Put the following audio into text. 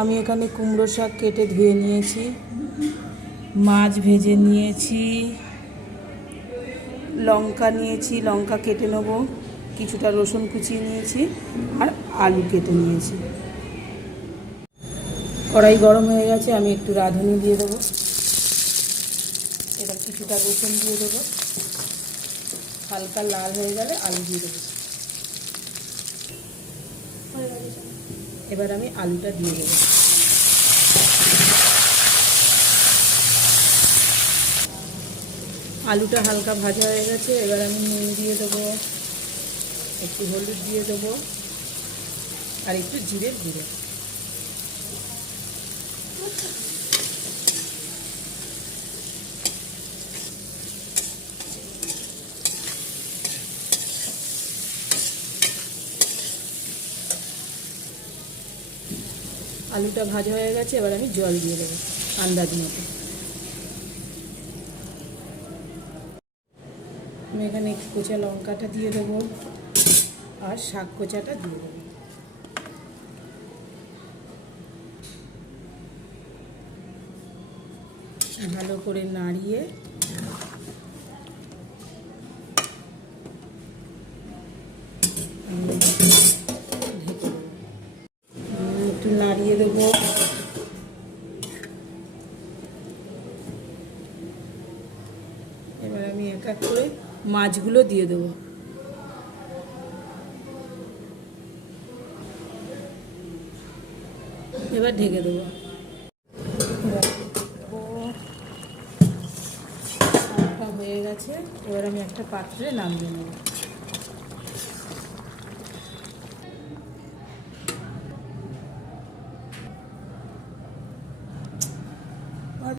আমি এখানে কুমড়ো শাক কেটে ধুয়ে নিয়েছি, মাছ ভেজে নিয়েছি, লঙ্কা নিয়েছি, লঙ্কা কেটে নেব, কিছুটা রসুন কুচিয়ে নিয়েছি আর আলু কেটে নিয়েছি। কড়াই গরম হয়ে গেছে, আমি একটু রাঁধুনি দিয়ে দেবো। এবার কিছুটা রসুন দিয়ে দেবো, হালকা লাল হয়ে গেলে আলু দিয়ে দেবো। এবার আমি আলুটা দিয়ে দেবো। আলুটা হালকা ভাজা হয়ে গেছে, এবার আমি নুন দিয়ে দেবো, একটু হলুদ দিয়ে দেবো আর একটু জিরের গুঁড়ো। আলুটা ভাজা হয়ে গেছে, এবার আমি জল দিয়ে দেবো আন্দাজ মতো। আমি এখানে কোচা লঙ্কাটা দিয়ে দেবো আর শাক কোচাটা দিয়ে দেবো। ভালো করে নাড়িয়ে একটু নাড়িয়ে দেবো। এবার আমি এক এক করে মাছগুলো দিয়ে দেবো। এবার ঢেকে দেবো। হয়ে গেছে, এবার আমি একটা পাত্রে নামিয়ে নেব।